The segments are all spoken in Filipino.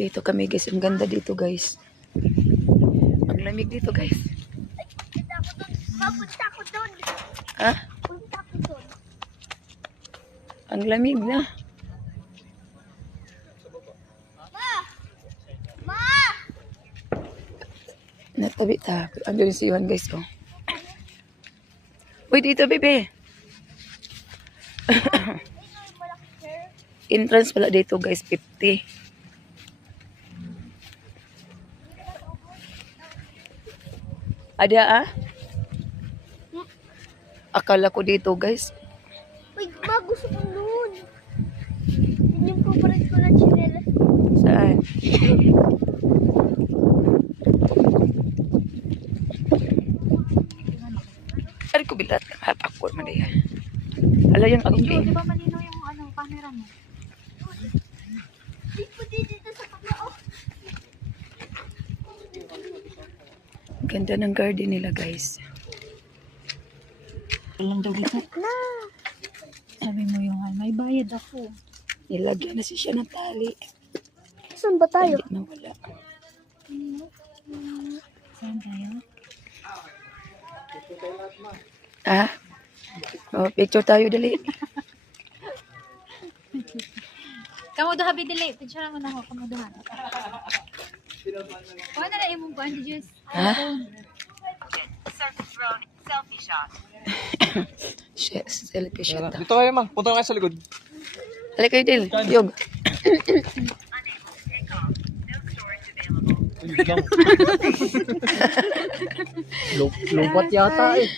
Dito kami guys. Ang ganda dito guys. Ang lamig dito guys. Papunta ko doon. Ha? Punta ko doon. Ang lamig na. Ma! Ma! Natabi ta. Andun si Iwan guys. Oh. Uy, dito bebe. Entrance pala dito guys. 50. Ada ah? Akala ko dito guys. Uy, ma, gusto ko doon. Yun yung papalit ko na chinelas. Saan? Ari ko bilat. Hapak ko man diya. Ala yung akong Di din. ba malinaw yung camera mo? Dito sa paglaok. Ganda ng garden nila guys. Lang daw dito. Na! Sabi mo yung may bayad ako. Nilagyan na siya ng tali. Saan ba tayo? Hindi nawala. Saan tayo? Ah? Oh, picture tayo dali. Kamuduha bidili. Picture mo na ako. Kamuduhan. Kuha na lang imong kuhan. Did you Ha? Surface drone selfie shot. Shit, selfie shot. Dito kayo, ma. Punta na kayo sa likod. Halika kayo Dil. Yog. Unable to take off. No storage available. Lumpat yata eh.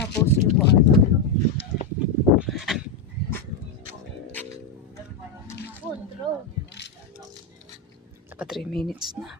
tapos yung kuhan? Oh, drone. Pa 3 minutes na.